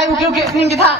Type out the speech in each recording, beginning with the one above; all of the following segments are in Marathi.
काय उके उके निंगी था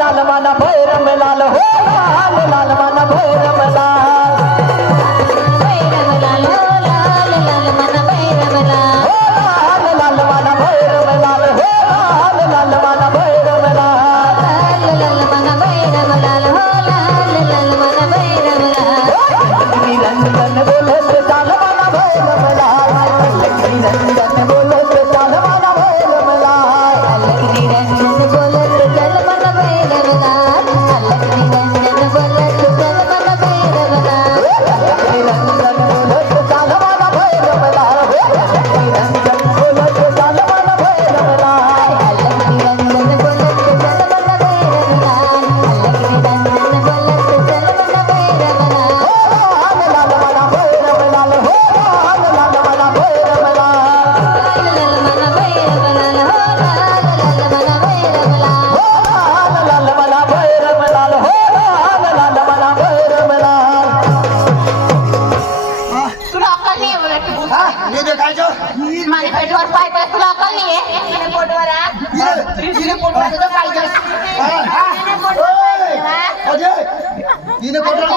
लाल माना भैरम लाल हो लाल माना भैरम लाल लाल मन भैरव लाल लाल माना भैरम लाल हो लाल माना भैरम लाल लाल मन भैरव लाल हो लाल मन भैरव लाल निरंजन बोलत चाल माना भैरम लाल निरंजन बोलत चाल माना भैरम लाल निरंजन बोलत जल मन भैरव लाल निरंजन बोलत जल मन भैरव लाल निरंजन बोलत चाल माना भैरम लाल निरंजन बोलत चाल माना भैरम लाल निरंजन बोलत जल मन भैरव लाल निरंजन बोलत जल मन भैरव लाल लाल माना भैरम लाल हो लाल माना भैरम लाल लाल मन भैरव लाल हो लाल मन भैरव लाल लाल माना भैरम लाल हो लाल माना भैरम लाल तुला अक्कल नाही बोला की नाही देखायचं माझ्या पेटवर पाय पाय तुला अक्कल नाही आहे पोटवर तिने पोटवर पाहिजे अजय तिने पोटवर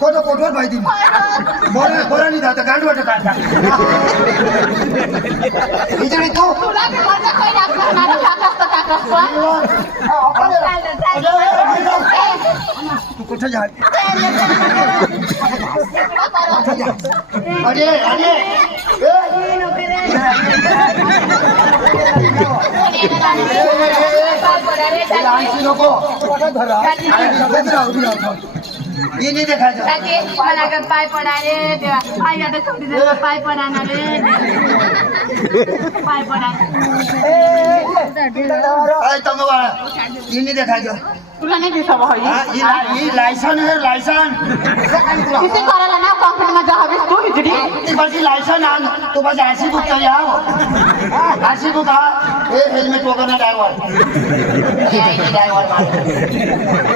कोण पोटवर पाहिजे बरं बरं नाही जातं गांड वाटत काढता इकडे तू तुला बी माझा काही लागणार टाकस्त तू कुठे जा अरे अरे नको ये नाही देखायचं पाय पडाले पाय आता थोडी पाय पडाले पाय पडाले काय तंग बाळा ये नाही देखायचं तुला नाही दिसा भाई ही लायसन आहे लायसन किती करायला ना कंपनीमध्ये हवीस तू हिजडी ती माझी लायसन आण तू माझी आरसी बुक तरी आव आरसी बुक हा हे हेल्मेट वगैरे ड्रायव्हर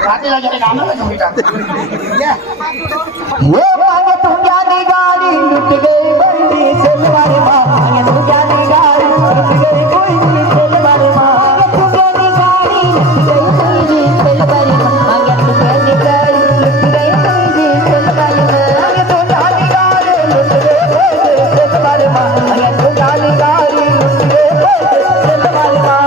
रात्रीला गेले आम्हाला घेऊन टाक ये मांगे तुंग्या नी गाड़ी लुट गई बंदी सलवार मां मांगे तुंग्या नी गाड़ी लुट गई कोई नी सलवार मां मांगे तुंग्या नी गाड़ी लुट गई तुझी सलवार मां मांगे तुंग्या नी गाड़ी लुट गई तुझी सलवार मां मांगे तुंग्या नी गाड़ी लुट गई सलवार मां मांगे तुंग्या नी गाड़ी लुट गई सलवार मां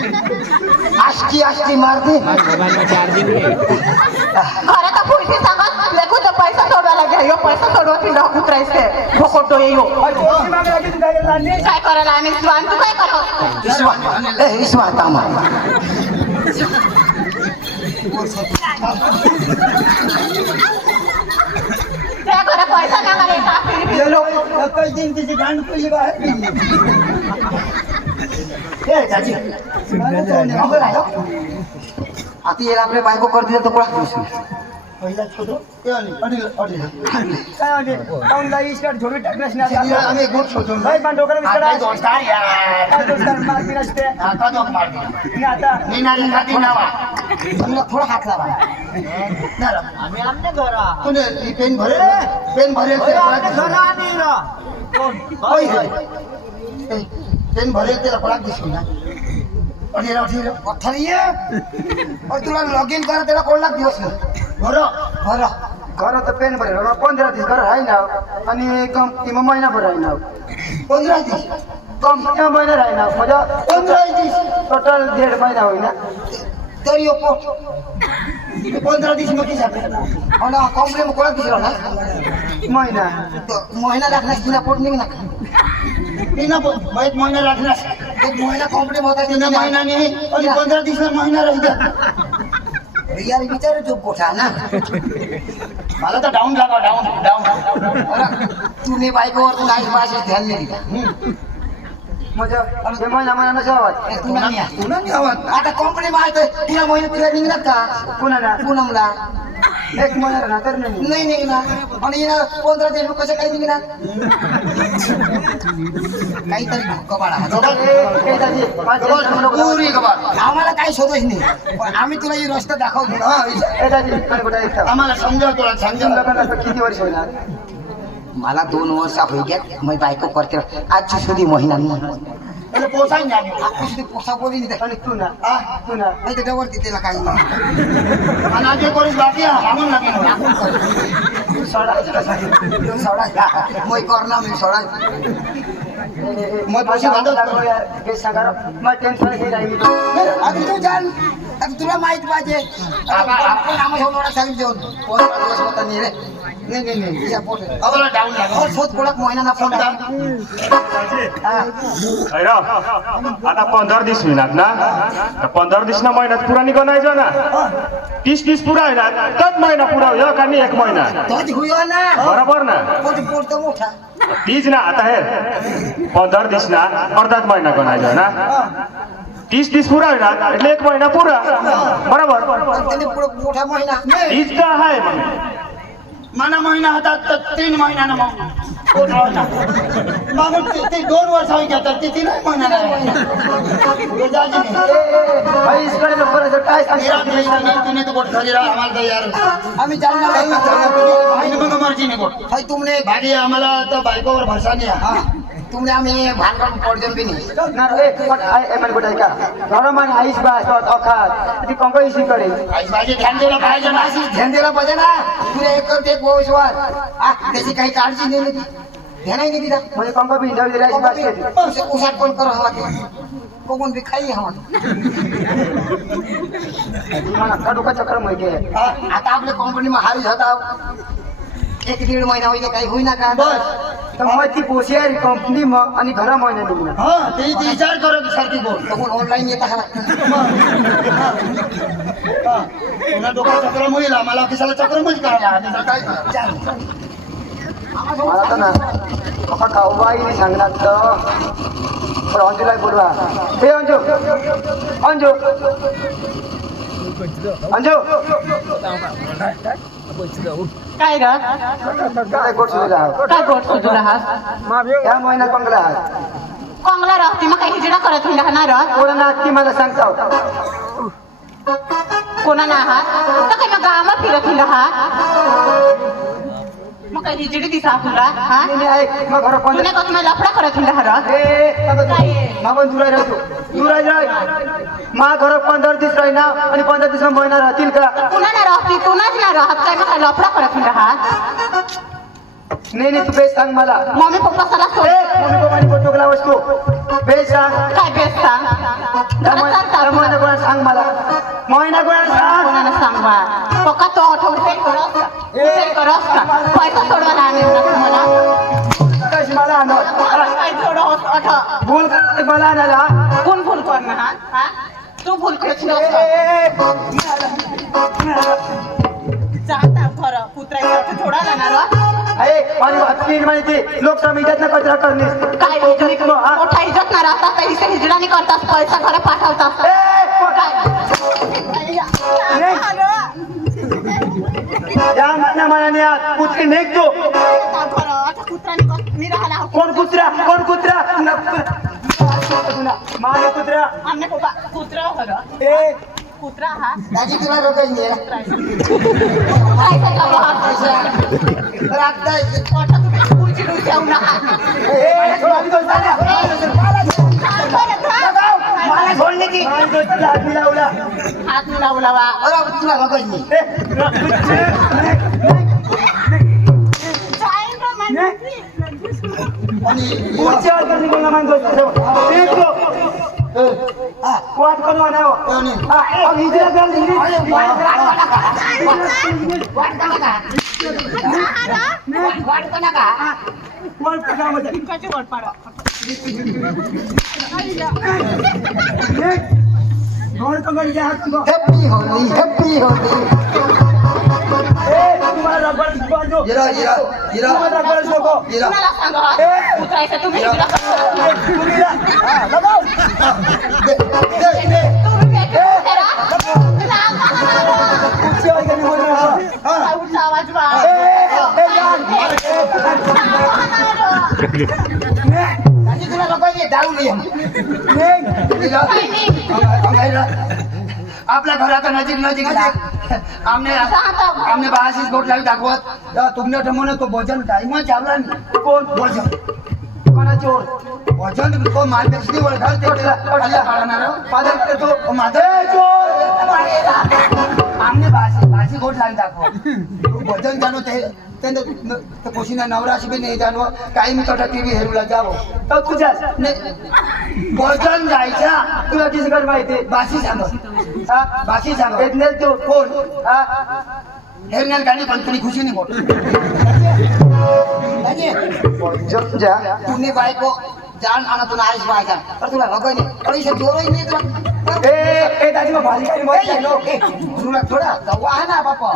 आष्टी आष्टी मारते खरं तर पुढची सांगत लेखू तर पैसा सोडवायला घ्या यो पैसा सोडवा तिंडा कुत्रायचे फोटो येयो काय करायला आणि स्वान तू काय करा इसवा तामा त्या घरा पैसा नाही मला एका लोक कई दिन तिची गांड पहिली बाहेर ए चाची आता येला आपल्या बायको करते तर कोणा पहिला छोटो अडील अडील काय म्हणजे काऊन लाई स्टार्ट झोडी टाकण्यास नाही आम्ही गोट छोटो नाही पण डोक्याला विचारा दोस्तार यार काय दोस्तार मारती नसते आता दोक मारते आणि आता निनाली खाती नावा तुला थोडा हात लावा आम्ही आमच्या घरा तुने ही पेन भरे पेन भरेल त्याला पळाक दिसली ना तुला लॉग इन करा त्याला कोण लाग दिवस भरो भरो घर त पेन भरेर 15 दिवस घर है ना अनि कम्तीमा महिनाभर है ना 15 दिवस कम्तीमा महिना है ना मजा 15 दिवस टोटल 1.5 महिना होइन तर यो 15 दिवसमा के छ अनि कम्प्लेनमा कोला दिन्छ होला महिना महिना राख्न किन पर्ने न किन भाइ महिना राख्न एक महिना कम्प्लेन होता किन महिना नि अनि 15 दिवसमा महिना रहिन्छ यार बिचारे जो कोठा ना मला त डाउन लगा डाउन तूने भाई को और तू नाइस बात से ध्यान नहीं दिया मजा ये महिना नसवत तू नाही आवत आता कंपनी मा आहे तुला महिना तुला निघणार का कुणाला पूनमला एक महिना राहणार तर नाही नाही निघणार आणि ना 15 दिवस कसं काही निघणार काहीतरी कबाडा पुरी कबाड आम्हाला काही शोधच नाही पण आम्ही तुला ही रस्ता दाखवतो आम्हाला समजा तुला समजा किती वर्ष होणार मला 2 वर्ष होई गेत मी बायको करते आजची सुधी महिना नाही એટલે પોસાઈ ને આપણે પોસા બોલી નહીં आणि तू ना અહીં તો ડબલ દીધેલા કાઈ નહીં અને આજે કોરી બાકી આમન લાગે ને સોડા મોય કોરના મે સોડા મોય પછી વાંધો यार हे सांगा मग टेन्शन घे राहील आता तू जाण आता तुला माहित पाहिजे आपण आम्हाला सोडवणार सांगितलं कोण दिवस होता नाही रे नाही या पोट अबला डाऊन लागला और सोत कोडक महिना ना फोन हैर आता 15 दिवस होईनात ना 15 दिवस ना महिन्यात पुरा नाही गणायचं ना 30 दिवस पुरा होईनात तोच महिना पुरा होईल का नाही एक महिना तोच होईल ना बरोबर ना पोट तो मोठा तीच ना आता हे 15 दिवस ना अर्धाच महिना गणायचं ना 30 दिवस पुरा होईनात એટલે एक महिना पुरा बरोबर त्याने पुढे मोठा महिना तीच तर आहे मग माना महिना होता तर 3 महिना मग मग ते 2 वर्ष होई गेलं ते 3 महिना नाही जाजी भाई इसकडे लोकांचं काय सांगितलं तूने तो गोट खाली राहा आम्हाला यार आम्ही चालणार भाई मग मर्जी ने गोट भाई तुमने भागी आम्हाला तर बायकोवर भरसा नाही हा तुमने आम्ही भानगड पडदेम बी नाही ना रे पण आय एमन गोटाय का घरमा आईस बास अखात ती कंको इसी कडे आईस बाजी ध्यान दिला पाहिजे ना ध्यान दिला पाहिजे ना तुला एक करते एक विश्वास आ त्याची काही काळजी नाही ध्यानही नाही दिला म्हणजे कंको बी इंटरव्ह्यू दिला आईस बास केली पण उसाट पण कर हवा ते कोण बी खाई हवा मला कडूका चक्र माहिती आता आपल्या कंपनीमा हारी होता 1-1.5 महिना होईल काही होईना का बस तर मग ती पोशियारी कंपनी मग आणि घरा महिना निघणार हा ते विचार करत सारखी बोल तर कोण ऑनलाईन येत हा पुन्हा डोका चक्र होईल आम्हाला ऑफिसाला चक्र मध्ये करायला काय मला तर ना पप्पा काऊबाई नाही सांगणार तर अंजूला बोलवा हे अंजू अंजू अंजू काय ग काय गोट सुरू काय गोट सुधू राहत या महिना कंगला कोंगला राहते मग काही हिजडा करत होईल राहणार कोणा ना ती मला सांगता कोणा ना आहात तर काही मग गावात फिरत होईल मग काही हिजडी दिसा तुला हा ऐक मग घर पण तुला कसं मला लफडा करत होईल मागून तुला राहतो तू राह मा घर 15 दिवस राहीना आणि 15 दिवस महिना राहतील का पुन्हा ना राहती तुलाच ना राहत काय मग लफडा करत होईल राहत नाही तू बेस सांग मला मम्मी पप्पा सला सोड मम्मी पप्पानी बोटोकला वस्तू बेस सांग काय बेस सांग महिना कोणा सांग मला महिना कोणा सांग कोणाला सांग बा पक्का तो ऑटो करस का पैसा सोडवायला आणेल ना तुम्हाला कशी मला आणा काय थोडं ऑटो भूल कर मला आणायला कोण भूल करणार हा तू भूल करत जाता खरं कुत्र्याचं थोडा जाणार तीन महिने लोक समित्यात कचरा करणे काय मोठा इज्जत ना राहतात काही हिजडाने करतात पैसा खरं पाठवतात या मनाने कुत्री नेकतो कुत्र्याने मी राहिला कोण कुत्रा माने कुत्रा आमने कुत्रा खरं कुत्रा हा दाजी तुला रोकायची नाही काय पुढची डुसू नका मला सोडणे की हात मिळवला हात मिळवला वा तुला रोकायची नाही आणि पुढच्या वेळेस कधी कोणाला मानतो एक लो हा वाट कोण वानाव कोणी? हिजरा कर हिजरी वाट का मजा कशी गोड पाडा ढोल कंगडी घ्या तुझं हॅपी होली ए तुम्हाला रबर बाजू हिरा हिरा हिरा तुम्हाला रबर नको हिरा कुणाला सांगा उतरायचं तुम्ही हिजरा करा. तुम्ही लगाव दे दे दे तुम्ही भेटून करा. लांब नका. पुढच्या वेळेस कधी बोलणार काय उठला आवाज बा. आणि तुला नको आहे दारू नाही हिरा काय नाही. आपल्या घराच्या नजीक नजीक आमने बाळाशीच बोट लावी दाखवत तुमने ठमवणं तो भजन टाइम चालला कोण भजन कोणाची ओढ भजन तो मार्गदर्शनी ओळखाल ते काढणार तो माझं आमने बाशी गोट लावी दाखवत भजन जाणो ते कोशिना नवराशी बी नाही जाणव काही मी कटा टीव्ही हेरूला जावं तर तुझ्याच नाही भजन जायच्या तुला किसी कर माहिती बाशी सांग बाशी सांग येत तू कोण हा हेरण्याल गाणी पण तुम्ही खुशी नाही बोल तुम्ही बायको जाण आणि तुला आयुष व्हायचा तर तुला रगय नाही पैसे जोरही नाही तुला ए दादी मग भाजी काही मत नाही लोक तुला थोडा दवा आहे ना बापा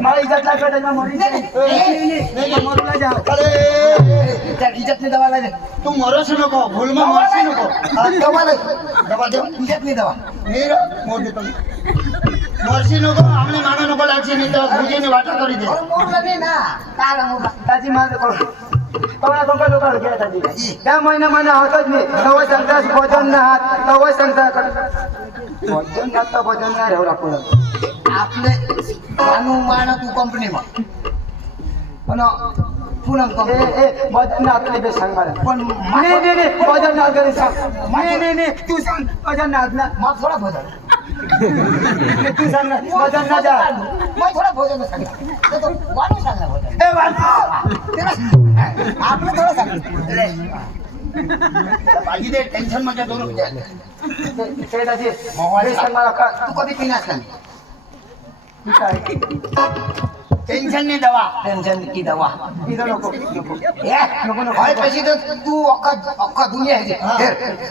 मला इज्जत लागत त्याच्या मरी नाही मरूला जा अरे त्या इज्जत नाही दवा लागेल तू मरस नको भूलमा मरशी नको दवा दवा देव इज्जत नाही दवा नाही रे मोर देतो मरशी नको आमने मागा नको लागशी नाही तर भुजीने वाटा करी दे मोरला नाही ना काय मोरला त्याची मान कोणा कोणा लोकांना घ्या त्याची त्या महिना होतच नाही तवा सांगता भजन ना हात तवा सांगता भजन आता भजन नाही राहू पुढं आपले मानू मान तू कंपनी मा पण पूनम कंपनी भजन ना आपले बे सांग मला पण नाही भजन ना घरी सांग नाही तू सांग भजन ना ना मग थोडा भजन तू सांग ना भजन ना जा मग थोडा भजन सांगा तो वाणू सांग ना भजन ए वाट आपलं थोडं सांग बाकी ते टेन्शन मध्ये दोन होते ते दादी हे सांग मला का तू कधी पिनास नाही ठीक आहे टेन्शन नाही दवा टेन्शन की दवा इथं नको नको पैसे तर तू अख्खा दुनिया आहे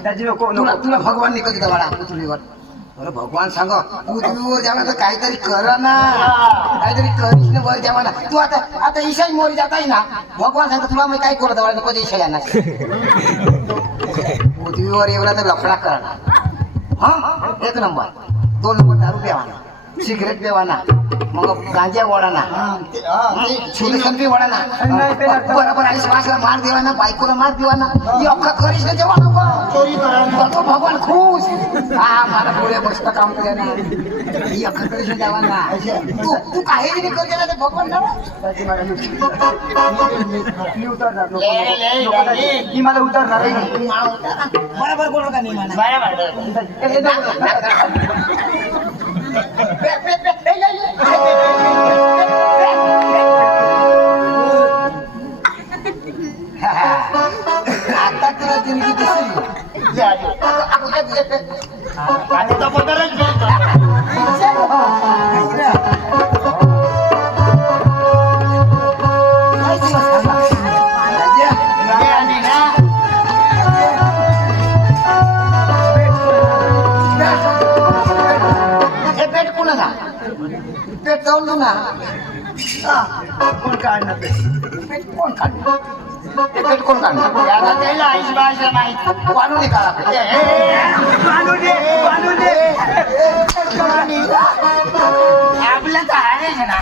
त्याची नको तुला तुला भगवान नाही कधी दवा पृथ्वीवर अरे भगवान सांग पृथ्वीवर जेव्हा तर काहीतरी कर ना काहीतरी करीस ना वर जेव्हा तू आता ईशाई मोरी जाताय ना भगवान सांगतो तुला मी काय करू दवा कधी ईशा येणार पृथ्वीवर एवढा तर लफडा करणार हा 1 नंबर 2 नंबर दारू प्यावाना सिगरेट प्यावाना मग गांजा वडाना छुलसन बी वडाना बरोबर आणि श्वासला मार देवाना बायकोला मार देवाना ही अख्खा करीस ना जेव्हा नको चोरी करा भगवान खुश हा मला पुढे मस्त काम करेना ही अख्खा करीस ना देवाना तू काही नाही करते ना ते भगवान ना मी उतरणार ही मला उतरणार बरोबर बोलू का नाही आता तुला जिंदगी दिसली आता पदरच पेट कोणाला पेट जाऊन देऊ ना कोण काढणार पेट कोण काढणार पेट कोण काढणार याला त्याला आईश बाईशला माहित वाढून काढा आपलं तर हारेच ना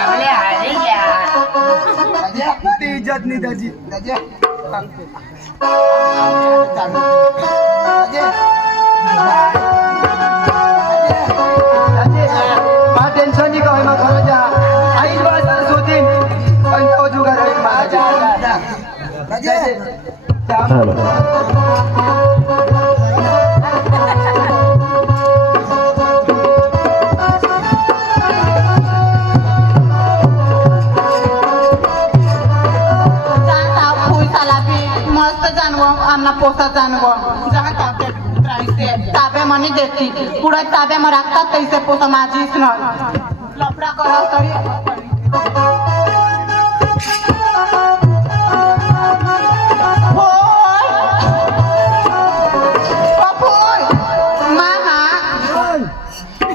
आपले हारे घ्या ती इज्जत नाही त्याची मला टेन्शन नाही का मग खरंच्या आईच बा होतीन पण तो जुगार आहे माझ्या पोसा जानवर जहाँ ताबे राहते ताबे मनी देती पुढे ताबे मग राखतात कैसे पोसा माझीच न लफडा करा तरी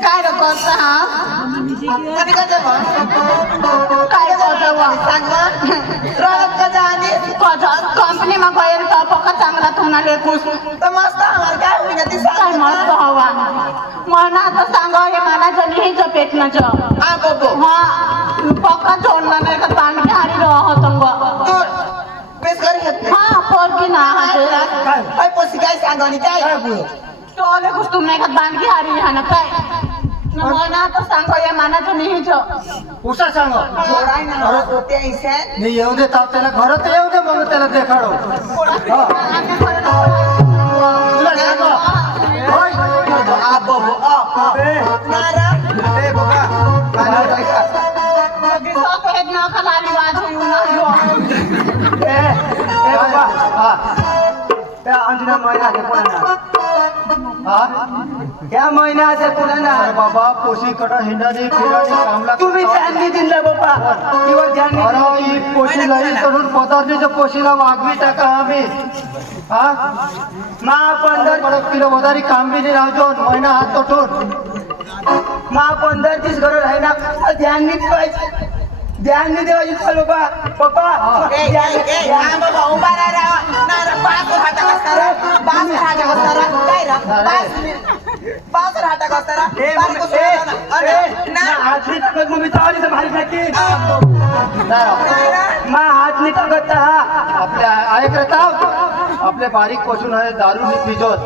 काय रे करता हा कधी का जेव्हा काय करता कंपनीમાં गएर त पक्का चांगला थोना लेखूस तर मस्त आम्हाला काय होईना ती काय मस्त हवा मला आता सांगा हे मला जणी पेटणं हा बघो हा पक्का जोडला नाही का पाणी हारी होतं तू बेस घरी येत नाही हा पोरगी ना काय पोसी काय सांगणी काय टोले कुछ तुमने का बांधकी हारी है ना काय मला आता सांगा हे मला जणी उषा सांग जोडाय ना होते ऐसे मी येऊ दे ताप त्याला घरात येऊ दे मग त्याला देखाडो तुला सांगो होय आ बघो नारा ए बाबा काय ऐका ए बाबा हा त्या अंजना महिना आहे कोणा हा क्या महिना आहे कोणा बाबा पोशी कडा हिंडानी फिरानी कामला तुम्ही त्यांनी दिलं बाबा किंवा त्यांनी अरे ही पोशी लई करून पदार्थीच्या पोशीला वागवी टाका आम्ही हा मा 15 किलो वदारी काम बी नाही राहतो महिना हात तोटून मा 15-30 करोड आहे ना ध्यान नाही पाहिजे ध्यान नाही देवायची चल बाबा पप्पा बाबा उभा राहा नारा बास हाता कसतारा बास हाता कसतारा काय रा बास हाता कसतारा अरे ना हातनी टाकत मग मी चावली तर भारी भेटते मा हातनी टाकत हा आपल्या ऐक रता आपले बारीक पोसून आहे दारू नि पिजोत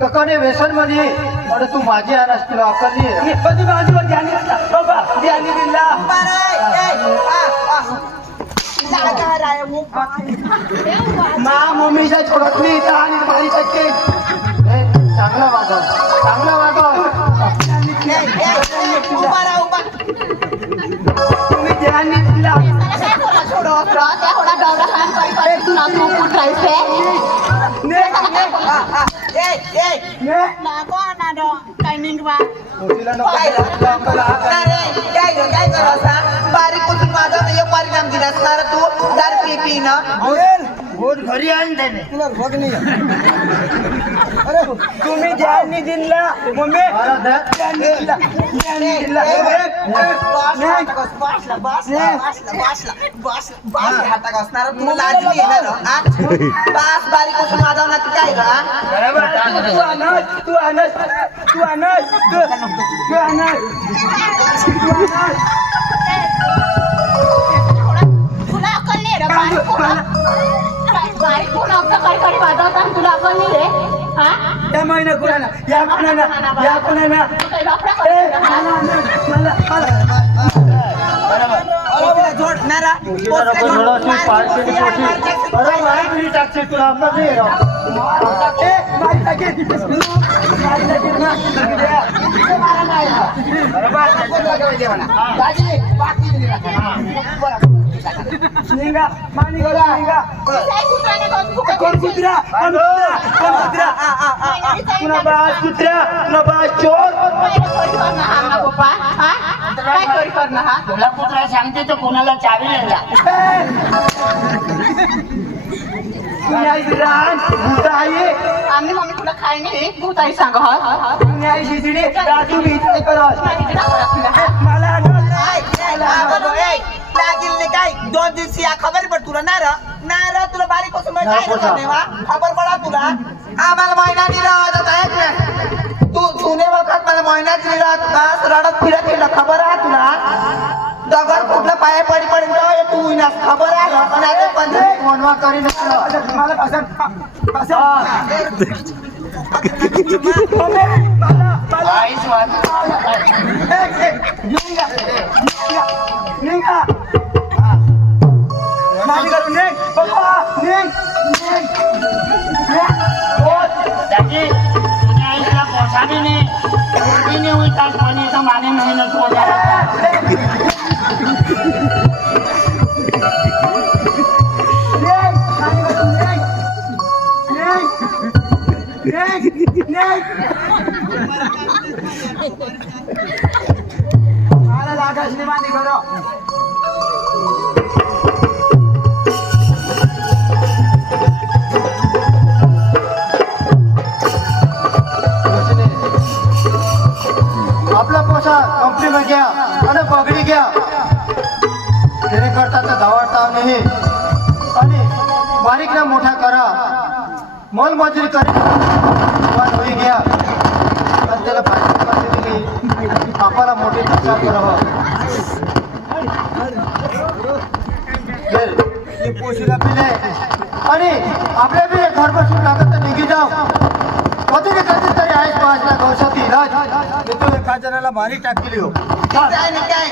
ककाने व्यसन मध्ये अरे तू माझी आणास तुला अक्कल नाही मी कधी माझीवर ध्यान दिला बाबा ध्यान दिला मा मम्मीच्या छोडत मी आणि भारी टक्के चांगला वागव तुम्ही ध्यान नाही दिला बारीक कुठून माझा एक परिणाम दिला असणार तू दार पी ना घरी आणते तुला बघ नाही अरे तुम्ही ध्यान नाही दिला मम्मी ध्यान नाही दिला असणार तुला लाजली येणार बास बारीक कुठून माझा ना काय तू अनस तुला अक्कल नाही रे बारीक कोण आपलं काही काही वाजवता तुला अक्कल नाही रे हा या महिना कोणाला या कोणाला जोडणारा तुला कुत्रा सांगते तर कोणाला चावी नाही आम्ही मम्मी तुला खाय नाही भूत आई सांग लागील नाही काय 2 दिवशी या खबर पड तुला नारा तुला बारीक पासून खबर पडा तुला आम्हाला महिना नाही राहत तुने वखत मला महिन्यात नाही राहत बस रडत फिरत येईल खबर आहे तुला दगड कुठलं पाया पडी तू खबर आहे पण मनवा करीन मला माने नहीं ना मला लागाच नाही मानी करो आपला पोसा कंपनी में गया आणि पगडी गया तेरे करता तर धावता नाही आणि बारीक ना मोठा करा मोलमजुरी करी होई गया आणि त्याला पाहिजे दिली आपल्याला मोठी प्रचार करावा ये पोशीला पिले आणि आपल्या बी घर बसून लागत तर निघी जाऊ कधी तरी आहेच 5 लाख औषधी इलाज मी तो एका जणाला भारी टाकली हो काय नाही काय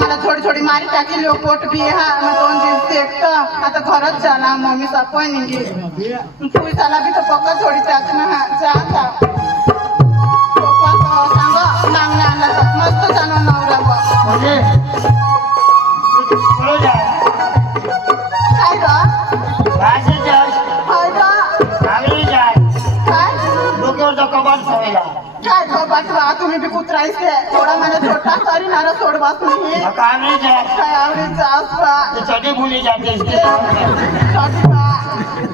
मला थोडी थोडी मारी टाकली पोट भी हा मैं 2 दिन से एक आता घरच जाना मम्मी सपोय निंगी तू साला भी तो पक्का थोडी टाकना हा जाता पप्पा तो सांग मागण्या आणला तर मस्त जाणो नवरा म्हणजे पुढे जा काय ग भाषे जा हाय ग आगरी जा काय डोक्यावरचा कबाड ठेवायला काय ग बसवा तुम्ही बी कुत्रायचे थोडा मला छोटा करी ना सोड बस नाही आगरी जा काय आवडी जास बा छोटी भूली जाते इसके छोटी बा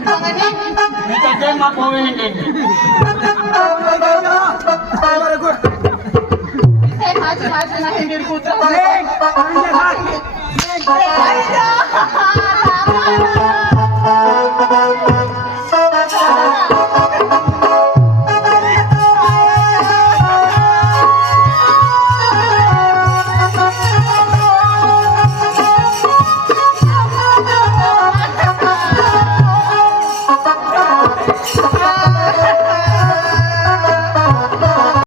मंगनी मी तर ते मा पोवेंगे माझी नाही कुत्रा